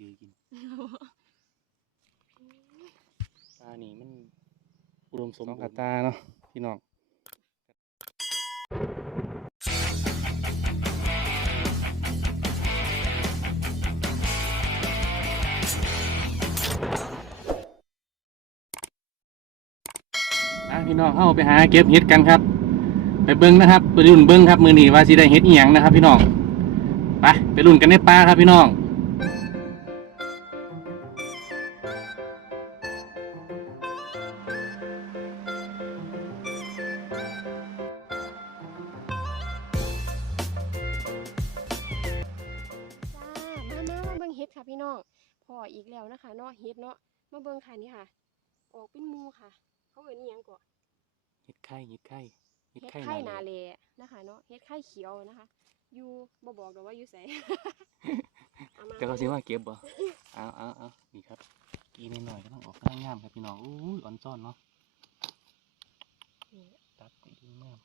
จือกินปลานี่มันอุดมสมบูรณ์ตาเนาะพี่น้องอะพี่น้องเข้าไปหาเก็บเห็ดกันครับ ไปเบิ้งนะครับ ไปรุ่นเบิ้งครับมือนี้ว่าสิได้เห็ดอีหยังนะครับ พี่น้องไปไปรุ่นกันในป่าครับพี่น้อง ออีกแล้วนะคะเนาะเฮ็ดเนาะมาเบิ่งค่ะนี่ค่ะ ออกเป็นหมูค่ะ เขาเอิ้นอิหยังก่อเห็ดไข่เห็ดไข่เห็ดเฮ็ดไข่ไข่นานาเลเลนะคะเนาะเฮ็ดไข่เขียวนะคะอยู่บ่บอกดอกว่าอยู่ไสเอามาแต่เขาสิว่าเก็บบ่เอาเอาเอานี่ครับกีนิดหน่อยก็ต้องออกกำลังงามครับพี่น้องอู้ยอ่อนซ่อนเนาะนี่ตัดไปดีงาม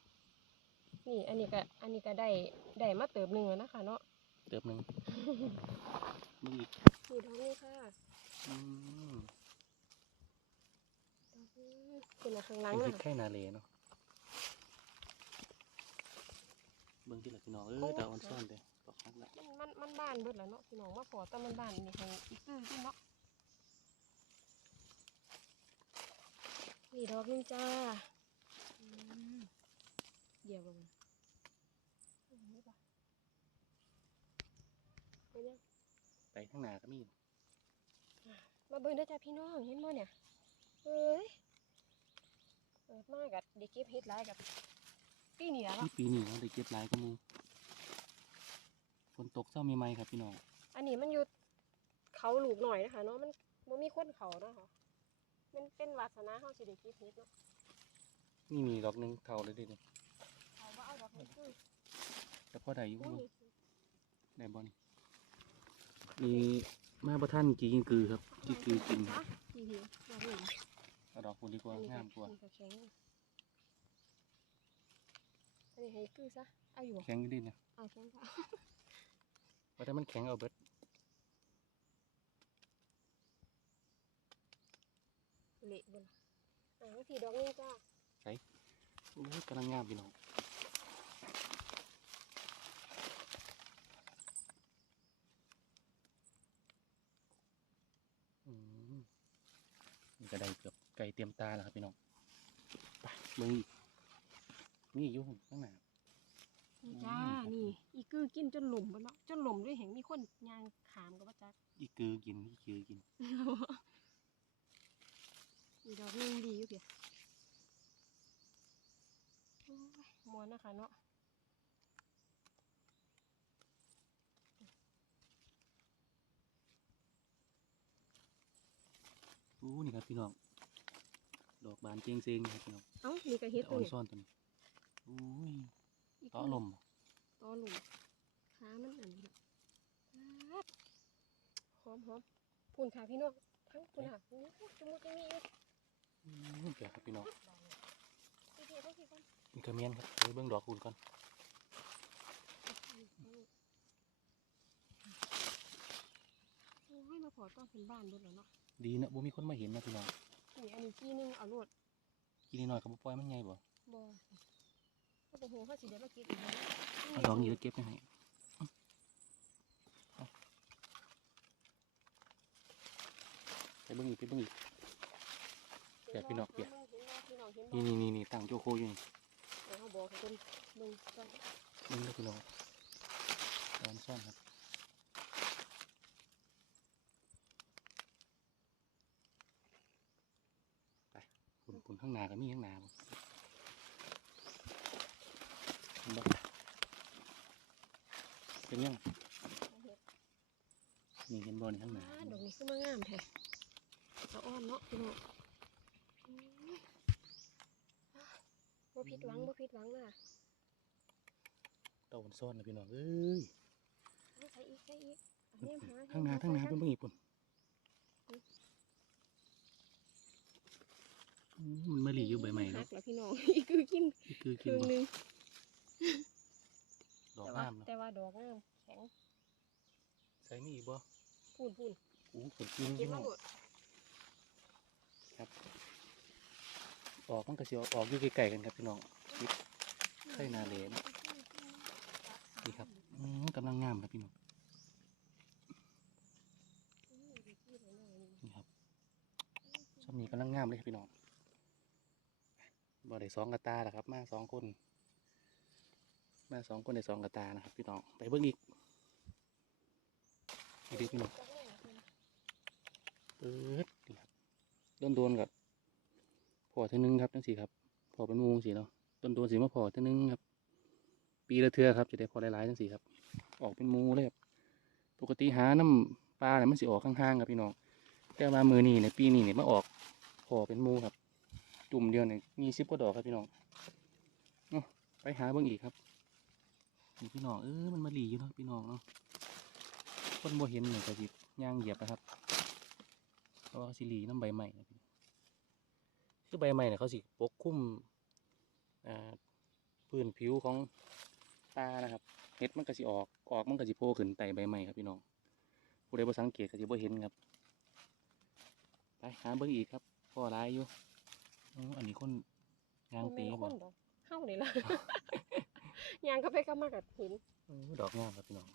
นี่อันนี้ก็อันนี้ก็ได้ได้มาเติบหนึงแล้วนะคะเนาะ เติบหนึ่งมึงอีกนี่ดอกนี้ค่ะอืมดอกนี้เป็นอันข้างหลังเป็นนะเห็ดคะไข่นาเลเนาะเบิ่งที่หลักพี่น้องเอ้ยแต่อ่อนซ่อนเด้ตอกหักละมันมันมันบ้านเบิดแล้วเนาะพี่น้องมาพอแต่มันบ้านนี่ให้อีกตื้อขึ้นเนาะนี่ดอกหนึงจ้าอืมเดี๋ยวเบ่งอันนี้ปะเป็นยัง ไปข้างหน้าก็มีมาเบิ่งเด้อจ้าพี่น้องเห็นบ่เนี่ยเอ้ยเปิดมากับเด็กเก็บเฮ็ดหลายกับปีนี้แล้วที่ปีนี้เราได้เก็บหลายก็มูฝนตกเศร้ามีไหมครับพี่น้องอันนี้มันอยู่เขาลูกหน่อยนะคะเนาะมันบ่มีคนเขาเนาะค่ะมันเป็นวาสนาเฮาสิได้เก็บเฮ็ดเนาะนี่มีดอกหนึงเท่าเลยเดิเขาว่าเอาดอกนี้คือแต่พอได้อยู่อุ้บ่ยได้บ่นี่ มีมาประท่านกี่กินกือครับกี่กือกินคะกี่ทีดอกนี้เอาดอกคุณดีกว่าอันนี้งามกว่าอันนี้ก็แข็งอันนี้ให้คือซะเอาอยู่บ่แข็งอยู่ดินะเอาแข็งค่ะว่าแต่มันแข็งเอาเบิดเละเบ่ล่ะอ่าพี่ดอกนี้จ้าโอ้ยกำลังงามพี่น้องอืมนี่ ก็ได้เกือบไก่เตรียมตาแล้วครับพี่น้องไปเบิ่งอีกนี่อยู่ข้างหน้า นี่จ้า อืม นี่ อีกือกินจนหล่มบ่เนาะ จนหล่มด้วยแห่งมีคนยางขามก็บ่จักอีกือกินอีกือกินมีดอกหนึงดีอยู่เพียโอ้ยมวนนะคะเนาะ อู้นี่ครับพี่น้อง ดอกบานเจงเซงครับพี่น้องเอ้านี่ก็เฮ็ดแต่ตัอ่วอนนี้ซ่อนตัวนี้อุ้ยอีกต่อลมตอหลุมขามันอันนี้ครับหอมหอมพูนค่ะพี่น้อง ทั้งพูนค่ะอู้จมูกจะมีอยู่อืมเดี๋ยวครับพี่น้องพี่พี่ต้องพี่ก่อนมีกระเมียนครับไปเบิ่งดอกคุณก่อนโอ้ยมาพอต้องเป็นบ้านด้วยแล้วเนาะ ดีนะบ่มีคนมาเห็นนะพี่น้องนี่อันนี้กี้นึงเอาโลดกินนิดหน่อยก็บ่ปล่อยมันไงบ่บ่เขาบอกโหเขาสิเดี๋ยวมาเก็บอีกแล้วเอาดอกนี้แล้วเก็บไปให้เอาไปเบิ่งอีกไปเบิ่งอีกเดี๋ยวพี่น้องเปียกเห็นบ่พี่น้องเห็นบ่นี่นี่นี่นี่ตั้งโจโคอยู่นี่เดี๋ยวเขาบอกให้คนเบิ่งก่อนเบิ่งเด้อพี่น้องตอนซ่อนครับ คุณคุณข้างหน้าก็มีข้างหน้าบ่เห็นบ่เป็นยังนี่เห็นบอลข้างหน้าอ่าดอกนี้คือมางามแท้สะอ้อนเนาะพี่น้องอืมอะบ่ผิดหวังบ่ผิดหวังน่ะเต่าบนซ่อนนะพี่น้องเอ้ยเอาใส่อีกใส่อีกอันนี้หข้างหน้าข้างหน้าใส่เพิ่นเพิ่งอีกปุ่น มมันมาหลีอยู่ใบใหม่หัเนาะกแล้วพี่น้อง อีกคือกินนี่คือคกินรึ่งบ่หนึงดอกแต่ว่า งามเนาะแต่ว่าดอกงามแข็งใส่มีอีกบ่พูนพูนโอ้ผลกินเก็บพี่น้มาองหมดครับออกมันก็สิออกอยู่ไกลๆกันครับพี่น้องไข่นาเหลนนี่ครับอืมกำลังงามครับพี่น้องนี่ครับช่วงนี้กำลังงามเลยครับพี่น้อง บ่ได้สองกระตาแหละครับ มาสองคน มาสองคนในสองกระตานะครับพี่น้องไปเบิ่งอีกนี่เด็กพี่น้องเปิดนี่ครับโดนโดนกับพอเท่านึงครับจังสี่ครับพอเป็นหมูสีเนาะโดนโดนสีมาพอเท่านึงครับ ปีละเทือครับจะได้พอหลายๆจังสี่ครับ ออกเป็นมูเลยครับปกติหาน้ำปลาเนี่ยมันสิออกข้างๆครับพี่น้องแต่มามือนี่ในปีนี้เนี่ยมาออกพอเป็นมูครับ จุ่มเดียวเนี่ยมีสิบกว่าดอกครับพี่น้องเนาะไปหาเบิ่งอีกครับนี่พี่น้องเออมันมาหลีอยู่เนาะพี่น้องเนาะคนบ่เห็นเนี่ยก็จิบย่างเหยียบนะครับเพราะว่าเขาสิหลีน้ำใบใหม่คือใบใหม่เนี่ยเขาสิปกคลุมอ่าพื้นผิวของตานะครับเห็ดมันก็สิออกออกมันก็สิโผล่ขึ้นไตใบใหม่ครับพี่น้องผู้ใดบ่สังเกตก็สิบ่เห็นครับไปหาเบิ่งอีกครับพ่อร้ายอยู่ อ๋ออันนี้คนยางเตะคบ่นดอกเข้าเลยล่ะยางก็ไปก็มากับหินเออดอกงามครับพี่น้อง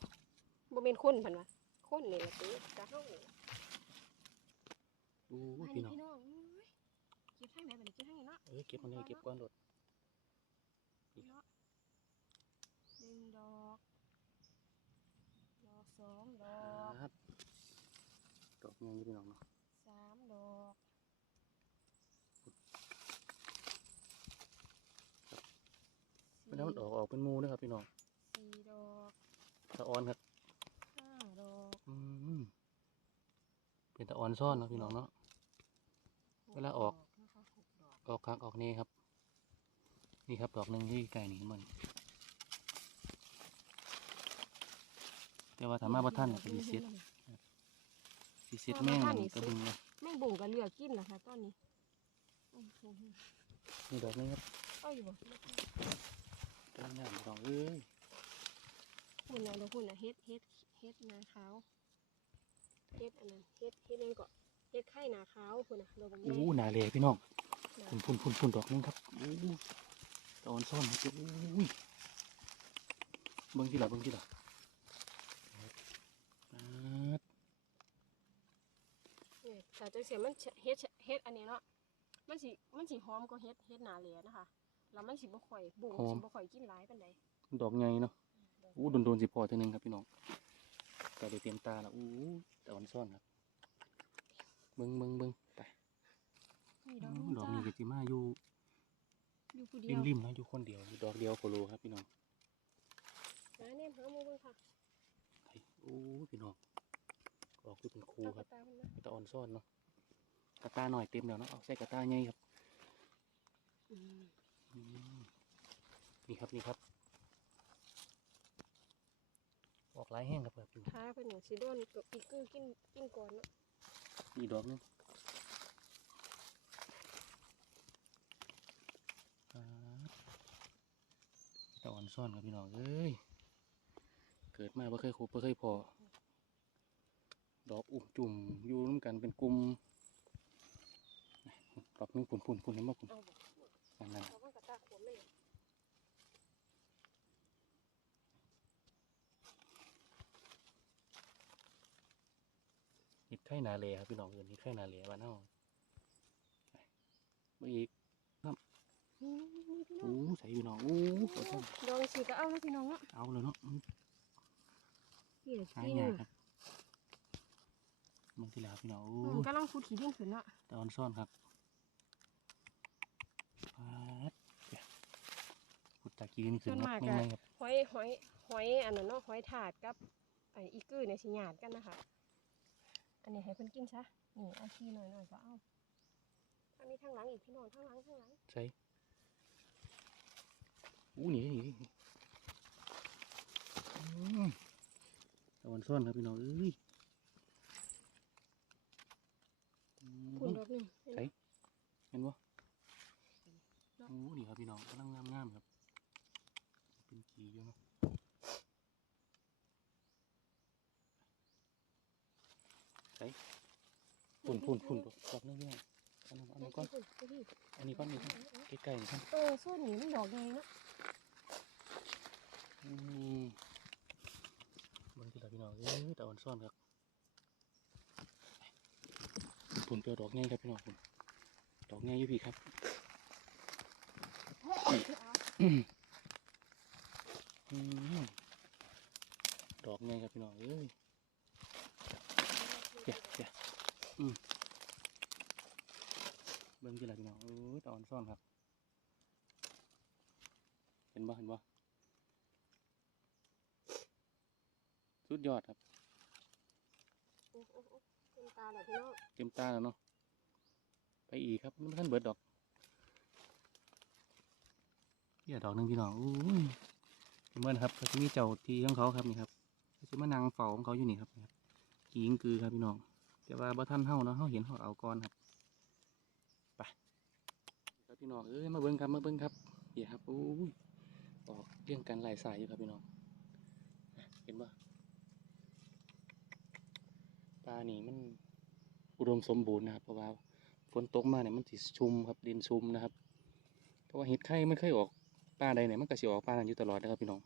บ่เป็นคนพันวะคนนี่แหละตีจะเข้านี่ล่ะอู้อันพี่นี้น้องพี่น้องอุ้ยเก็บทางไหนบัดนี้เก็บทางนี้เนาะเออเก็บมันเลยเก็บก้อนรถเนาะหนึ่งดอกดอกสองดอกครับดอกงามอยู่พี่น้องเนาะ สามดอก ไม่ได้มันออกออกเป็นหมูนะครับพี่น้องสี่ดอกตะออนครับห้าดอกอืมเป็นตะออนซ่อนเนาะพี่น้องเนาะ เวลาออก หดนะคะหกดอกออกครั้งออกนี่ครับ นี่ครับดอกหนึ่งที่ไก่นี่มันแต่ว่าถามมาประท่านก็สิเซ็ตสิเซ็ตแม่งนี่กระบึงเลยแม่งบุ่งกับเลือกกินนะคะตอนนี้โอ้โหนี่ดอกนึงครับ เอาอยู่บ่ กำลังงามดอกเอ้ยหุ่นน่ะเดี๋ยวหุ่นน่ะเฮ็ดเฮ็ดเฮ็ดนาขาวเฮ็ดอันนั้นเฮ็ดเฮ็ดยังเกาะเฮ็ดไข่นาขาวหุ่นน่ะเราบังแม่อู้หนาเลยพี่น้องน่ะพุ่นพุ่นพุ่นพุ่นดอกนึงครับอู้ตะออนซ่อนครับอู้ยเบิ้งที่ละเบิ้งที่ละป๊าดนี่แต่จังเสียมันเฮ็ดเฮ็ดอันนี้เนาะมันสิมันสิหอมกว่าเฮ็ดเฮ็ดนาเหลียนะคะ แล้วมันสิบ่ค่อยบุ่งสิบ่ค่อยกินหลายปานใดดอกใหญ่เนาะอู้โดนโดนๆสิพอเท่านึงครับพี่น้องก็ได้เตรียมตาแล้วอู้ตะออนซ่อนครับเบิ้งเบิ้งเบิ้งไปนี่ดดออกกนี้ดอกจ้านี้ก็จิมาอยู่อยู่ผู้เดีริยวมริมๆนะอยู่คนเดียวอยู่ดอกเดียวโคโลครับพี่น้องมาเนี่ยหาหมู่เบิ่งค่ะไอ้อู้พี่น้องออกคือเป็นครูเอาคกรัระบตามันมาเป็นตะออนซ่อนเนาะกระตาหน่อยเต็มแล้วเนาะเอาใส่กระตาใหญ่ครับอืมอืม นี่ครับนี่ครับออกหลายแห้งครับแบบถ้าเพิ่นอย่างสิโดนกับอีกคือกินกินก่อนเนาะนี่ดอกหนึงอ่าตะออนซ่อนครับพี่น้องเอ้ยเกิดมาเ่เคยคบเ่เคยพอดอกอุ่มจุ่มอยู่ร่วมกันเป็นกลุ่มดอกหนึงปุ่นปุ่นปุ่นเห็นบ่ปุ่นเอาบ่นั่นนั่นเอามันกระตาขวมเลย เห็ดไข่นาเลครับพี่น้องเอินเห็ดไข่นาเลบ้านเฮาไปมาอีกนี่นี่พี่น้องอู้ใส่พี่น้องอู้ขอโทษดองสิก็เอาแล้วพี่น้องเนาะเอาเลยเนาะอืมนี่แหละหาจริงยากครับบางทีแล้วพี่น้องอู้อืมกำลังขุดขี้ดินขึ้นเนาะตะออนซ่อนครับปัดเดี๋ยวพุดตะกี้นี่ขึ้นครับไม่ไม่ครับหอยหอยหอยอันนั้นเนาะหอยถาดกับไอ้อีกือเนี่ยสิหยาดกันนะคะ อันนี้ให้เพิ่นกินซะนี่เอาขี้หน่อยหน่อยก็เอาทางนี้ทางหลังอีกพี่น้องทางหลังทางหลังใช่อู้หนีหนีหนีอืมตะออนซ่อนครับพี่น้องเอ้ยอืมคุณดอกหนึ่งใช่เห็นบ่โอ้นี่ครับพี่น้องกำลังงามงามๆครับ เป็นกีอยู่เนาะ ใส่ พุ่นพุ่นพุ่นดอกนึงพี่น้องอันนั้นอันเอานั้นก้อนพี่เอาพี่อันนี้ก้อนนี้ครับใกล้ๆนี่ครับเออส่วนนี้มันดอกใหญ่เนาะอืมมันคือพี่น้องเอ้ยแต่อ่อนซ่อนครับพุ่นเปรียวดอกง่ายครับพี่น้องพุ่นดอกง่ายอยู่พี่ครับอืมดอกง่ายครับพี่น้องเอ้ยเจ้าเจ้าอืม เบิ่งที่ไรพี่น้องเอ้ยแต่อ่อนซ่อนครับ เห็นบ่เห็นบ่สุดยอดครับ โอ้โอ้โอ้เต็มตาเลยพี่น้องเต็มตาแล้วเนาะไปอีกครับมันท่านเบิดดอกเหี่ยดอกหนึ่งพี่น้องอู้ยเห็นบ่นะครับเขาจะมีเจ้าที่ของเขาครับนี่ครับเขาจะมานางเฝ้าของเขาอยู่นี่ครับนี่ครับกีงกือครับพี่น้อง แต่ว่าบ่ท่านเฮาเนาะเฮาเห็นเฮาเอาก่อนครับไปครับพี่น้องเอ้ยมาเบิ่งครับมาเบิ่งครับเหี่ยครับอู้ยออกเรียงกันหลายสายอยู่ครับพี่น้องเห็นบ่ปลานี่มันอุดมสมบูรณ์นะครับเพราะว่าฝนตกมาเนี่ยมันสิดชุ่มครับดินชุ่มนะครับเพราะว่าเห็ดไข่ไมันเคยออกปลาใดเนี่ยมันก็สิออกปลานั้นอยู่ตลอดนะครับพี่น้อง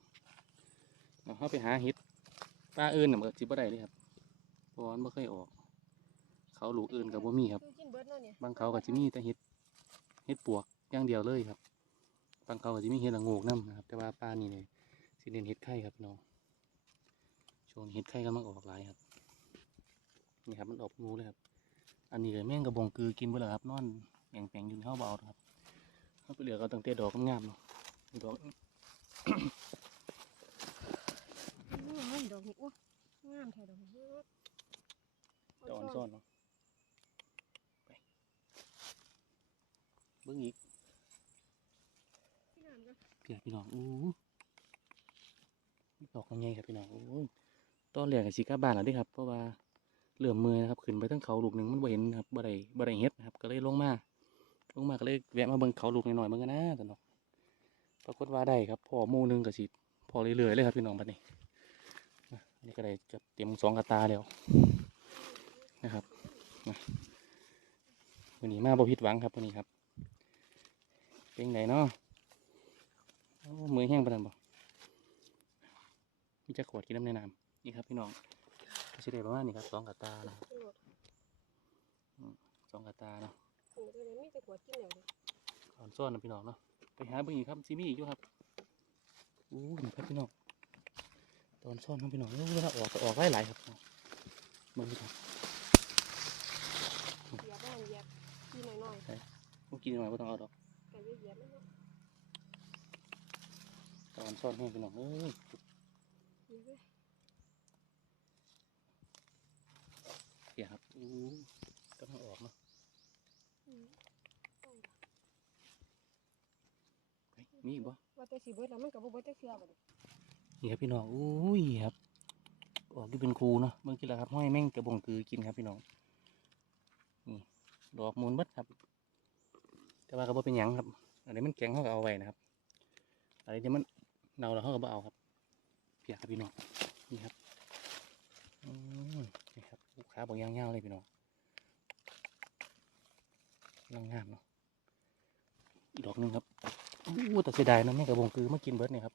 เราเข้าไปหาเห็ดปลาอื่นเนี่ยมันก็สิบ่ได้เลยครับเพราะมันไม่เคยออก เขาลูกอื่นกับบ่มีครับคือกินเบิดเนาะเนี่ยบางเขาก็จะมีแต่เห็ดเห็ดปวกอย่างเดียวเลยครับ บางเขาก็จะมีเห็ดละโงกน้ำนะครับ แต่ว่าปลานี่เนี่ยสิเน้นเห็ดไข่ครับพี่น้องช่วงนี้เห็ดไข่ก็มักออกหลายครับ นี่ครับมันออกงูเลยครับ อันนี้เลยแม่งกระบองกือกินไปแล้วครับนอนแปลงแปลงๆอยู่ในห้องเบาครับเขาไปเหลือก็ตั้งแต่ดอกงามๆเนาะดอกอืมดอกนี้อ้วงามแท้ดอกนี้ดอกอ่อนซ่อนเนาะไป เบิ้องอีกพี่น้ำก็พี่น้องพี่น้องอู้ดอกใหญ่ครับพี่น้องอู้ตอนแรกกับสีกลับบ้านแล้วเดิครับ เพราะว่าเหลื่อมมือนะครับขึ้นไปทั้งเขาลูกหนึ่งมันบ่เห็นครับบ่ได้บ่ได้เฮ็ดนะครับ ก็เลยลงมาลงมาก็เลยแวะมาเบิ่งเขาลูกหน่อยๆเบิ่งกันนะตอนนอกปรากฏว่าได้ครับพอหมู่หนึงก็สิพอเรื่อยๆเลยครับพี่น้องบัดนี้อันนี้ก็ได้จะเตรียมสองกระตาแล้วนะครับวันนี้มาบ่ผิดหวังครับวันนี้ครับ เป็นไงเนาะโอ้มือแห้งปานนั้นบ่มีจะขวดกินน้ำในน้ำนี่ครับพี่น้องก็สิได้ประมาณนี้ครับสองกระตานะครับกินหมดสองกระตาเนาะโอ้ยเดี๋ยวนี้มีแต่ขวดกินแล้วเลยอ่อนซ่อนนะพี่น้องเนาะไปหาเบิ่งอีกครับซีมี่อีกอยู่ครับอู้นี่ครับพี่น้องตอนซ่อนครับพี่น้องเอ้ยเวลาออกก็ออกหลายๆครับเบิ่งพี่น้องเหยียบบ้านเหยียบพี่หน่อยเมื่อกี้หน่อยก็ต้องเอาดอก ๆแต่เหยียบๆมันเนาะตอนซ่อนให้พี่น้องเอ้ยเหยียบเลยเดี๋ยวครับอู้ก็ต้องออกเนาะอืมไปมีอีกบ่ ว่าแต่สิเบิดแล้วมันก็บ่เบิดจักเทื่อบัดนี้นี่ครับพี่น้องอุ้ยครับ ออกที่เป็นครูเนาะเมื่อกี้แล้วครับห้อยแม่งกระบองคือกินครับพี่น้องนี่ดอกมูลเบัดครับ แต่ว่าก็บ่เป็นหยังครับอันนี้มันแข็งเขาก็เอาไว้นะครับอะไรที่มันเน่าแล้วเขาก็บ่เอาครับเพียกครับพี่น้องนี่ครับอืมนี่ครับลูกค้าบอกย่างเงาเลยพี่น้องกำลังงามเนาะอีกดอกนึงครับอู้แต่เสียดายนะแม่งกระบงคือมากินเบิร์ดเนี่ยครับ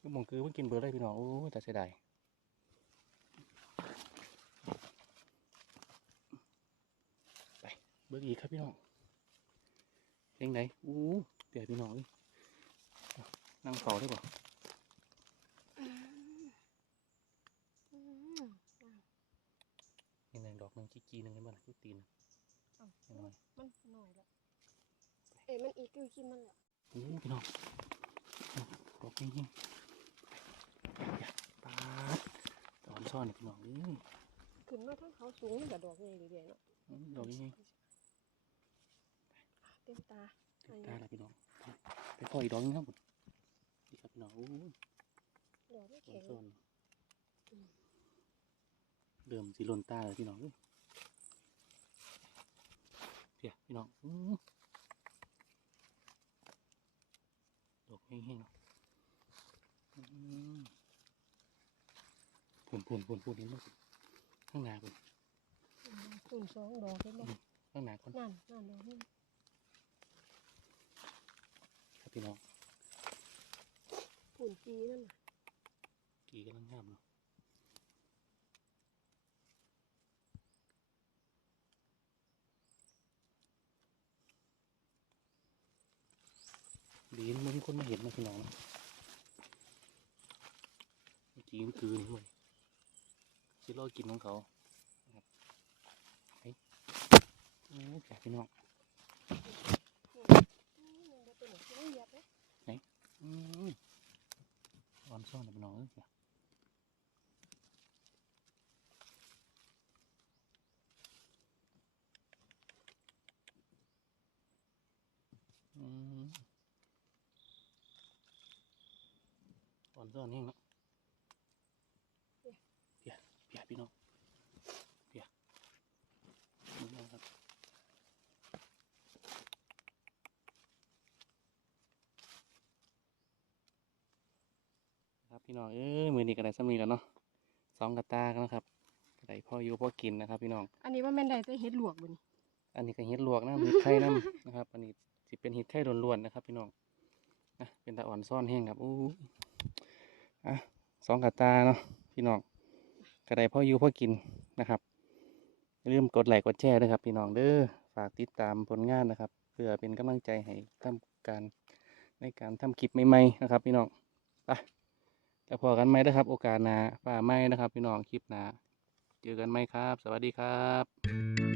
ลูกหมองคือมันกินเบอร์ดได้พี่น้องโอ้แต่เสียดายไปเบอร์ดอีกครับพี่น้อง เลี้ยงไหนอู้เดี๋ยวพี่น้องเอ้ยเอานั่งเฝ้าได้ป่ะอืมอืมยังไงดอกหนึงจีจีหนึงกันบ้างจีตีนเอายังไงมันหน่อยละเอ้ยมันอีกคือกินมันละอู้พี่น้องดอกยิ่งๆอย่าปาดตอนซ่อนนี่พี่น้องเอ้ยขึ้นมาทั้งเขาสูงมันก็ดอกใหญ่เรื่อยๆเนาะอืมดอกยิ่งเต็มตาๆเต็มตาแล้วพี่น้องไปปล่อยดอกนึงครับผมนี่ครับพี่น้องโอ้ยดอกไม่ต้แข็นงส้นอืมเริ่มสีลนตาเลยพี่น้องเอ้ยเพียพี่น้องอื้อดอกแห้งๆเนาะอืมผุนผุนผุนผุนเห็นไหมข้างหน้าคุณตุ่นสองดอกเห็นบ่ข้างหน้าคนนั่นนั่นดอกนี่ครับ พี่น้องปุ่นจีนั่นน่ะกี่กำลังงามเนาะดีนะมันมีคนมาเห็นนะพี่น้องเนาะเมื่อกี้มันคือนี่เว้ยสิรอกินของเขานะครับเฮ้ยโอ้แกพี่น้อง อืมมันบ่เป็นหยังสิได้เหยียบเด้ อืม อ่อนซ่อนนะพี่น้องเอ้ยจ้ะอืมอ่อนซ่อนแห้งเนาะเปียเปียพี่น้องเปียพี่น้องครับ ครับพี่น้องเอ้ยมือนี้ก็ได้สำนีแล้วเนาะสองกระตากันนะครับก็ได้พ่ออยู่พ่อกินนะครับ พี่น้อง อันนี้ว่าแม่นได้แต่เฮ็ดลวกบ่นี่อันนี้ก็เห็ดลวกนะเห็ดไข่น้ำนะครับ อันนี้สิเป็นเห็ดไข่ล้วนๆนะครับ พี่น้องอะเป็นตาอ่อนซ่อนแห้งครับอู้อะสองกระตาเนาะพี่น้องก็ได้พ่ออยู่พ่อกินนะครับอย่าลืมกดไลค์กดแชร์ด้วยครับ พี่น้องเด้อฝากติดตามผลงานนะครับ เพื่อเป็นกำลังใจให้ทำการในการทำคลิปใหม่ๆนะครับ พี่น้องไป แล้วพอกันไหมนะครับ โอกาสหนาป่าไหมนะครับ พี่น้องคลิปหนาเจอกันไหมครับ สวัสดีครับ